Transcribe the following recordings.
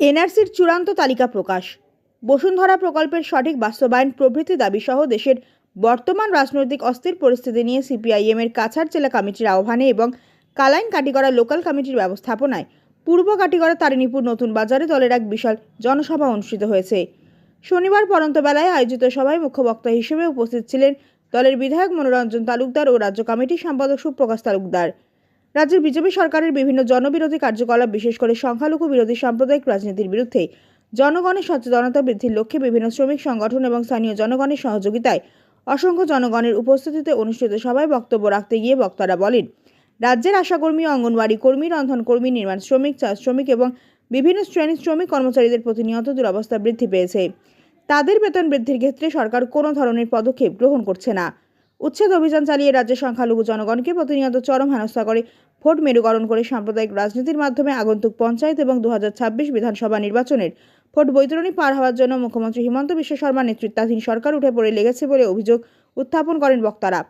এনআরসির চূড়ান্ত তালিকা প্রকাশ, বসুন্ধরা প্রকল্পের সঠিক বাস্তবায়ন প্রভৃতি দাবিসহ দেশের বর্তমান রাজনৈতিক অস্থির পরিস্থিতি নিয়ে সিপিআইএমের কাছাড় জেলা কমিটির আহ্বানে এবং কালাইন কাটিগড়া লোকাল কমিটির ব্যবস্থাপনায় পূর্ব কাটিগড়া তারিণীপুর নতুন বাজারে দলের এক বিশাল জনসভা অনুষ্ঠিত হয়েছে। শনিবার পরন্তবেলায় আয়োজিত সভায় মুখ্য বক্তা হিসেবে উপস্থিত ছিলেন দলের বিধায়ক মনোরঞ্জন তালুকদার ও রাজ্য কমিটির সম্পাদক সুপ্রকাশ তালুকদার। রাজ্যের বিজেপি সরকারের বিভিন্ন জনবিরোধী কার্যকলাপ, বিশেষ করে সংখ্যালঘু বিরোধী সাম্প্রদায়িক রাজনীতির বিরুদ্ধে জনগণের সচেতনতা বৃদ্ধির লক্ষ্যে বিভিন্ন শ্রমিক সংগঠন এবং স্থানীয় জনগণের সহযোগিতায় অসংখ্য জনগণের উপস্থিতিতে অনুষ্ঠিত সভায় বক্তব্য রাখতে গিয়ে বক্তারা বলেন, রাজ্যের আশাকর্মী, অঙ্গনওয়াড়ি কর্মী, রন্ধনকর্মী, নির্মাণ শ্রমিক, চা শ্রমিক এবং বিভিন্ন শ্রেণীর শ্রমিক কর্মচারীদের প্রতিনিয়ত দুরবস্থা বৃদ্ধি পেয়েছে। তাদের বেতন বৃদ্ধির ক্ষেত্রে সরকার কোনো ধরনের পদক্ষেপ গ্রহণ করছে না। উচ্ছেদ অভিযান চালিয়ে রাজ্যের সংখ্যালঘু জনগণকে প্রতিনিয়ত চরম হেনস্থা করে ভোট মেরুকরণ করে সাম্প্রদায়িক রাজনীতির মাধ্যমে আগন্তুক পঞ্চায়েত এবং 2026 বিধানসভা নির্বাচনের ভোট বৈতরণী পার হওয়ার জন্য মুখ্যমন্ত্রী হিমন্ত বিশ্ব শর্মা নেতৃত্বাধীন সরকার উঠে পড়ে লেগেছে বলে অভিযোগ উত্থাপন করেন বক্তারা।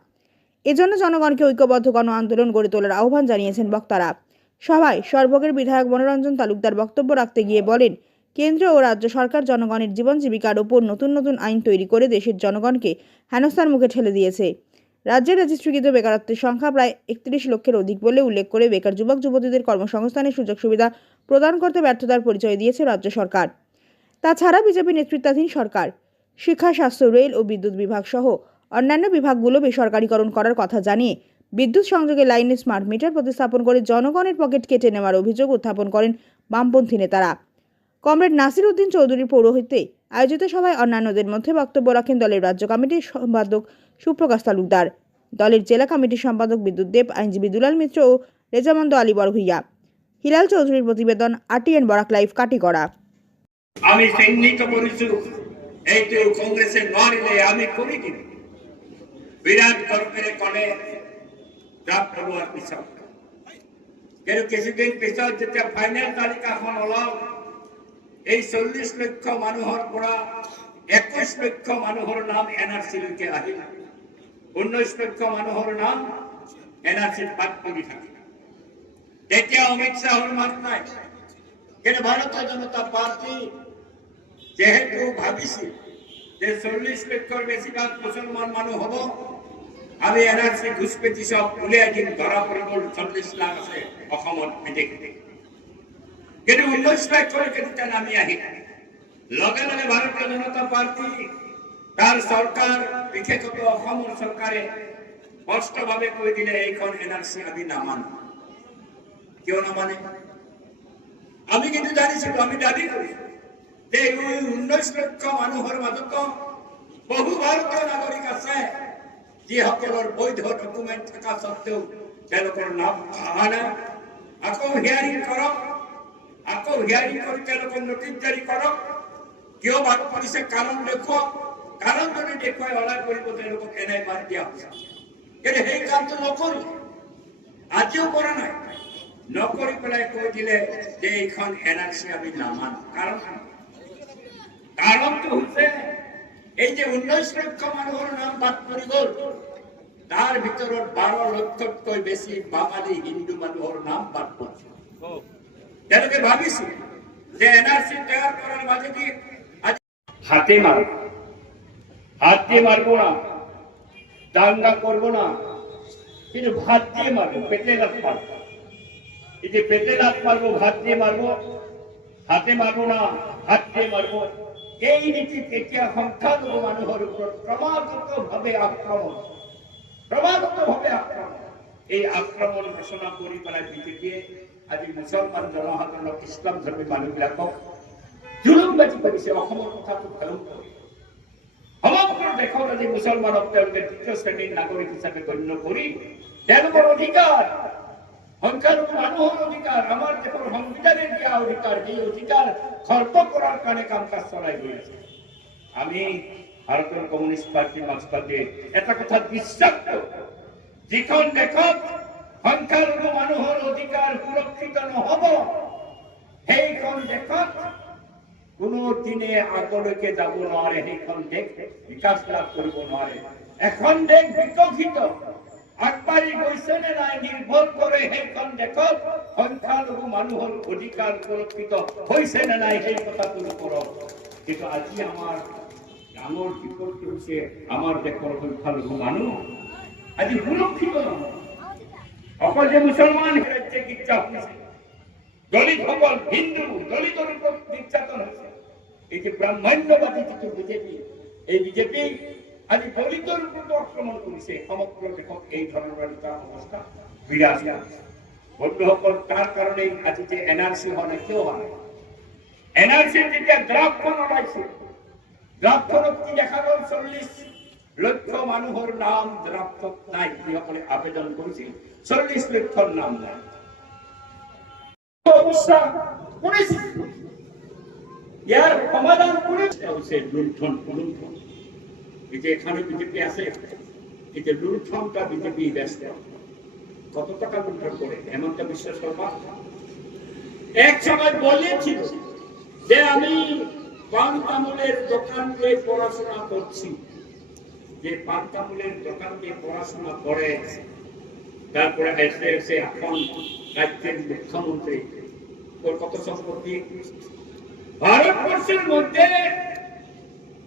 এজন্য জনগণকে ঐক্যবদ্ধ গণ আন্দোলন গড়ে তোলার আহ্বান জানিয়েছেন বক্তারা। সভায় সর্বগের বিধায়ক মনোরঞ্জন তালুকদার বক্তব্য রাখতে গিয়ে বলেন, কেন্দ্র ও রাজ্য সরকার জনগণের জীবন জীবিকার ওপর নতুন নতুন আইন তৈরি করে দেশের জনগণকে হেনস্থার মুখে ঠেলে দিয়েছে। রাজ্যের রেজিস্ট্রিকৃত বেকারত্বের সংখ্যা প্রায় 31 লক্ষের অধিক বলে উল্লেখ করে বেকার যুবক যুবতীদের কর্মসংস্থানের সুযোগ সুবিধা প্রদান করতে ব্যর্থতার পরিচয় দিয়েছে রাজ্য সরকার। তাছাড়া বিজেপি নেতৃত্বাধীন সরকার শিক্ষা, স্বাস্থ্য, রেল ও বিদ্যুৎ বিভাগ সহ অন্যান্য বিভাগগুলো বেসরকারীকরণ করার কথা জানিয়ে বিদ্যুৎ সংযোগের লাইনে স্মার্ট মিটার প্রতিস্থাপন করে জনগণের পকেট কেটে নেওয়ার অভিযোগ উত্থাপন করেন বামপন্থী নেতারা। কমরেড নাসির উদ্দিন চৌধুরীর পৌরোহিত্যে আয়োজিত সভায় অন্যান্যদের মধ্যে বক্তব্য রাখেন দলের রাজ্য কমিটির সম্পাদক সুপ্রকাশ তালুকদার, দলের জেলা কমিটির সম্পাদক বিদ্যুৎ দেব, আইনজীবী দুলাল মিত্র ও রেজামন্দ আলী বড়ভূইয়া। হিলাল চৌধুরীর প্রতিবেদন, RTN বরাক লাইভ, কাটিগড়া। আমি চিহ্নিত করেছি এইটো কংগ্রেসে নোৱাৰিলে আমি কৰি দিম। বিরাট গর্বের কলে ড্রাফট হওয়ার পিছত কিন্তু কিছুদিন পিছত যেতিয়া ফাইনেল তালিকাখন ওলাল, এই 40 লক্ষ মানুহৰ পৰা 21 লক্ষ মানুহৰ নাম এনআরসিলৈকে আহিল, 19 লক্ষ মানুহৰ নাম এনআরসিত বাদ পৰি থাকিল। তেতিয়া অমিত শ্বাহৰ মাত নাই, কিন্তু ভাৰতীয় জনতা পার্টি যেহেতু ভাবিছিল যে 40 লক্ষর বেশিরভাগ মুসলমান মানুষ হব, আমি এনআরসি ঘুষপেটি সব উলিয়াই দিম, ধরা পড়ে গ'ল 40 লাখ আছে অসমত বিদেশে। কিন্তু 19 লাখলৈকে যেতিয়া নামি আহিল, লগে লগে ভাৰতীয় জনতা পাৰ্টি তাৰ চৰকাৰ, বিশেষত অসমৰ চৰকাৰে স্পষ্টভাৱে কৈ দিলে এইখন এনআরসি আমি নামানো। কিয় নামানে? আমি কিন্তু জানিছিলো, আমি দাবী কৰিছো যে 19 লক্ষ মানুহৰ মাজত বহু ভাৰতীয় নাগৰিক আছে যিসকলৰ বৈধ ডকুমেণ্ট থকা সত্ত্বেও তেওঁলোকৰ নাম অহা নাই। আকৌ হিয়াৰিং কৰক, আকৌ হিয়াৰিং কৰি তেওঁলোকক নটিচ জাৰি কৰক, কিয় বাদ পৰিছে কাৰণ দেখুৱাওক। কাৰণ যদি দেখুৱাই অলাই কৰিব তেওঁলোকক এনেই বাদ দিয়া হৈছে। কিন্তু সেই কামটো নকৰি, আজিও কৰা নাই, নকৰি পেলাই কৈ দিলে যে এইখন এনআরসি আমি নামানো। কাৰণটো হৈছে এই যে 19 লক্ষ মানুহৰ নাম বাদ পৰি গ'ল, তাৰ ভিতৰত 12 লক্ষতকৈ বেছি বাঙালী হিন্দু মানুহৰ নাম বাদ পৰিছে। তেওঁলোকে ভাবিছিল যে এনআরসি তৈয়াৰ কৰাৰ মাজেদি হাতে মারব, হাত দিয়ে মারবো না, দাঙ্গা করবো না, কিন্তু ভাত দিয়ে মারবো, পেটে লাত মারবো। এই যে পেটে লাত মারবো, ভাত দিয়ে মারবো, হাতে মারবো না, হাত দিয়ে মারবো, এই নীতি এতিয়া সংখ্যালঘু মানুহৰ ওপৰত ক্ৰমাগতভাৱে আক্ৰমণ, এই আক্ৰমণ ঘোষণা কৰি পেলাই বিজেপিয়ে আজি মুছলমান জনসাধাৰণক, ইছলাম ধৰ্মী মানুহবিলাকক জুলুমবাজি কৰিছে। অসমৰ কথাটো ভয়ংকৰ। সমগ্ৰ দেশত আজি মুছলমানক তেওঁলোকে দ্বিতীয় শ্ৰেণীৰ নাগৰিক হিচাপে গণ্য কৰি তেওঁলোকৰ অধিকাৰ, সংখ্যালঘু মানুহৰ অধিকাৰ, আমাৰ দেশৰ সংবিধানে দিয়া অধিকাৰ, এই অধিকাৰ খৰ্ব কৰাৰ কাৰণে কাম কাজ চলাই গৈ আছে। আমি ভাৰতৰ কমিউনিষ্ট পাৰ্টি, মাৰ্ক্সবাদীয়ে এটা কথা বিশ্বাস কৰোঁ, যিখন দেশত সংখ্যালঘু মানুহৰ অধিকাৰ সুৰক্ষিত নহ'ব, সেইখন দেশত কোনো দিনে আগলৈকে যাব নোৱাৰে, সেইখন দেশ বিকাশ লাভ কৰিব নোৱাৰে। এখন দেশ বিকশিত আগবাঢ়ি গৈছে নে নাই নিৰ্ভৰ কৰে সেইখন দেশত সংখ্যালঘু মানুহৰ অধিকাৰ সুৰক্ষিত হৈছে নে নাই সেই কথাটোৰ ওপৰত। কিন্তু আজি আমাৰ ডাঙৰ বিপদটো হৈছে আমাৰ দেশৰ সংখ্যালঘু মানুহ আজি সুৰক্ষিত নহয়। অকল যে মুছলমান ৰাজ্যে গীৰ্জা হৈছে, দলিতসকল হিন্দু দলিতৰ ওপৰত নিৰ্যাতন হৈছে। এই যে ব্ৰাহ্মণ্যবাদী যিটো বিজেপি, এই বিজেপি আজি দলিতৰ ওপৰত আক্ৰমণ কৰিছে। সমগ্ৰ দেশত এই ধৰণৰ এটা অৱস্থা বিৰাজ কৰিছে। বন্ধুসকল, তাৰ কাৰণে আজি যে NRC হোৱা নাই, কিয় হোৱা নাই? NRCৰ যেতিয়া ড্ৰাফ্টখন ওলাইছিল, ড্ৰাফ্টখনত কি দেখা গ'ল? 40 লক্ষ মানুহৰ নাম ড্ৰাফ্টত নাই। যিসকলে আবেদন কৰিছিল 40 লক্ষৰ নাম নাই। অৱস্থা কৰিছিল, ইয়াৰ সমাধান কৰিছে লুণ্ঠন লুণ্ঠন। এই যে এখানে বিজেপি আছে, এই যে লুণ্ঠনটা বিজেপি ব্যস্ত। কত টাকা লুণ্ঠন করে হেমন্ত বিশ্ব শর্মা এক সময় বলেছিল যে আমি পান তামুলের দোকান দিয়ে পড়াশোনা করছি, যে পান তামুলের দোকান দিয়ে পড়াশোনা করে তারপরে এসে এসে এখন রাজ্যের মুখ্যমন্ত্রী। ওর কত সম্পত্তি? ভারতবর্ষের মধ্যে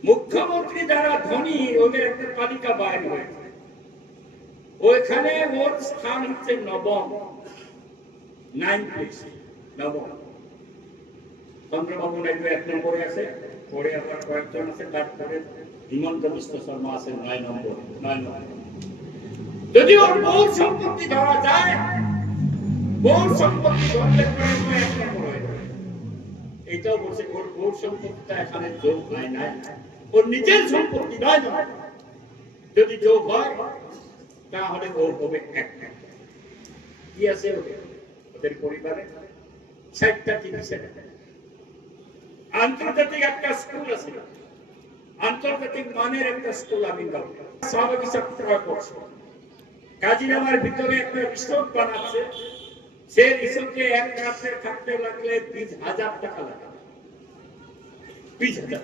মুখ্যমন্ত্রী যারা ধনী ওদের একটা তালিকা বাইর হয়েছে, ওইখানে ওর স্থান হচ্ছে নবম, 9th প্লেস, নবম। চন্দ্রবাবু নাইডু 1 নম্বরে আছে, পরে আবার কয়েকজন আছে, তারপরে হিমন্ত বিশ্ব শর্মা আছে 9 নম্বর। যদি ওর বহু সম্পত্তি ধরা যায়, বহু সম্পত্তি ধরলে পরে 1 নম্বর হয়ে যাবে। এটাও বলছে ওর বহু সম্পত্তিটা এখানে যোগ হয় না, ওর নিজের সম্পত্তি নয়। যদি যোগ হয় তাহলে ও হবে 1। কি আছে ওদের পরিবারে? 60টা টিভি চ্যানেল, আন্তর্জাতিক একটা স্কুল আছে, আন্তর্জাতিক মানের একটা স্কুল আমি স্বাভাবিক ছাত্ররা করছে। কাজিরামার ভিতরে একটা রিসোর্ট বানাচ্ছে, সে রিসোর্টে এক রাত্রে থাকতে লাগলে 20,000 টাকা লাগে। 20,000